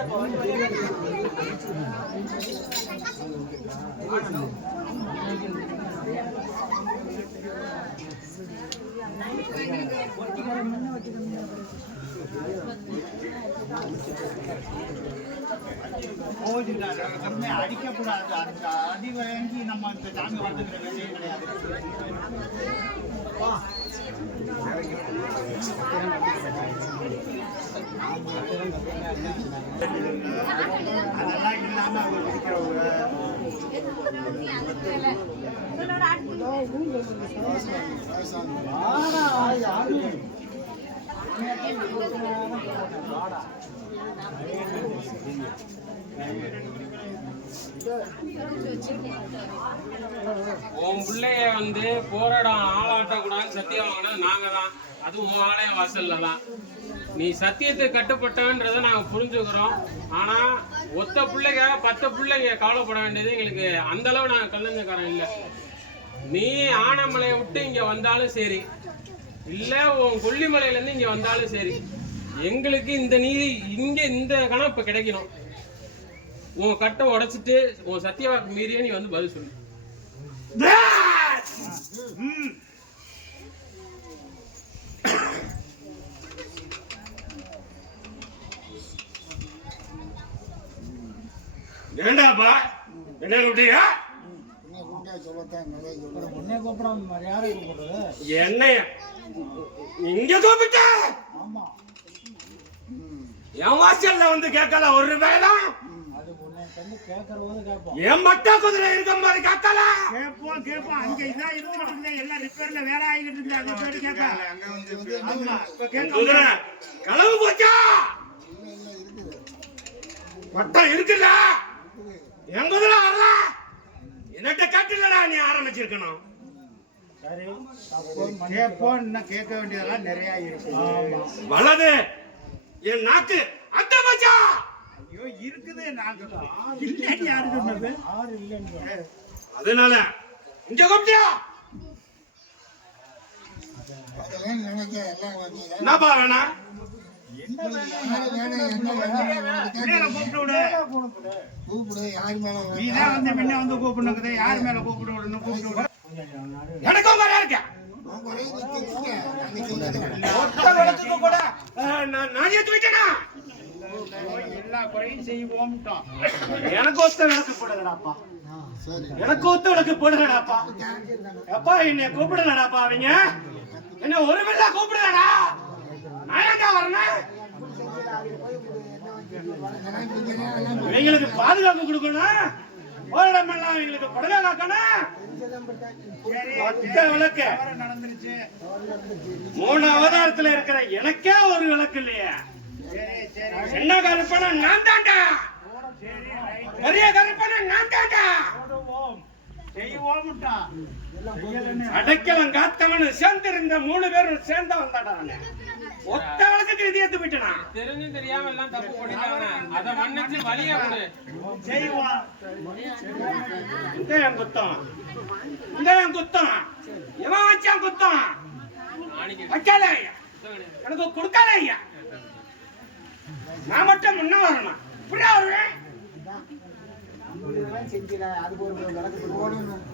போதும் அடிக்கக்கூடாது அந்த அடி வாங்கி நம்ம இந்த சாமி வளர்த்துக்கிற வேலையே கிடையாது அதெல்லாம் இல்லாம அவங்க இருக்கிறவங்க உன் பிள்ளைய வந்து போராடம் ஆளாட்டக்கூடாதுன்னு சத்தியம் வாங்கினா நாங்க தான் அது உன் ஆலயம் வாசல்ல தான் நீ சத்தியத்துக்கு கட்டுப்பட்டவன்றதை நாங்க புரிஞ்சுக்கிறோம். ஆனா ஒத்த பிள்ளைக்காக பத்து பிள்ளைங்க கவலைப்பட வேண்டியது எங்களுக்கு அந்த அளவு நாங்க கல்லஞ்சக்காரன் இல்லை. நீ ஆனமலையை விட்டு இங்க வந்தாலும் சரி இல்ல உன் கொல்லிமலையில இருந்து இங்க வந்தாலும் சரி எங்களுக்கு இந்த நீதி இங்க இந்த கணக்கு கிடைக்கணும். உன் கட்டை உடைச்சிட்டு உன் சத்தியவாக்கு மீறியே நீ வந்து பதில் சொல்லு. ஏண்டாப்பா? என்ன கூப்பிடுறது என்னைய? இங்க கூப்பிட்ட? ஆமா என் வாசல்ல வந்து கேட்கல ஒரு கேட்போம் என் மட்ட குதிரை இருக்க மாதிரி கேட்கல. கேட்போம் கேட்போம். அங்க இருந்துட்டு இருந்தேன். எல்லாம் ரிப்பேர்ல வேலை ஆகிட்டு இருந்தேன். அங்க போய் கேட்க. குதிரை களவு போச்சா? பட்டம் இருக்குல்ல என் குதிரை வரல என்னட்ட கட்டுலடா நீ ஆரம்பிச்சிருக்கணும். கேட்க வேண்டியதெல்லாம் நிறைய இருக்கு. வலது என் நாக்கு அந்த மச்சா! ஐயோ இருக்குது நாங்க இல்லன்னு யாரு சொன்னது? ஆறு இல்லைன்னு அதனால இங்க கூப்பிட்டியா? என்னப்பா வேணா? கூப்பிடு. யார் மேல நீ தான் வந்து முன்ன வந்து கூப்பிடணுக்குது யார் மேல கூப்பிட்டு விடணும் கூப்பிட்டு விடு எனக்கும் குறை இருக்கு? எனக்கு ஒத்த விளக்கு போடுங்கடாப்பா. சரி. எனக்கு ஒத்த விளக்கு போடுங்கடாப்பா. அப்பா என்னை கூப்பிடுங்கடாப்பா அவங்க? என்ன ஒரு மில்ல கூப்பிடுங்கடா. நான் வரணும்? இவங்களுக்கு பாதுகாப்பு கொடுக்கணும். ஓரிடமெல்லாம் இவங்களுக்கு படகா காக்கணும். விளக்கு மூணு அவதாரத்துல இருக்கிற எனக்கே ஒரு விளக்கு இல்லையே. சின்ன கருப்பனை நான் தாண்டா? பெரிய கருப்பனை நான் தாண்டா போடுவோம் செய்வோம்ட்டான் செய்யலன்னு அடைக்கலம் காத்தவனு சேர்ந்திருந்த மூணு பேரும் சேர்ந்த வந்தாடா. ஒத்த விளக்குக்கு இது ஏத்து போயிட்டனா? தெரிஞ்சு தெரியாம எல்லாம் தப்பு பண்ணிட்டாங்க அதை மன்னிச்சு வழிய கொடு. செய்வோம் இந்த என் குத்தம். இந்த என் குத்தம். இவன் வச்சான் குத்தம். வைக்காத ஐயா. எனக்கு கொடுக்காத ஐயா. நான் மட்டும் முன்ன வரணும். இப்படியா வருவேன்? போடணும்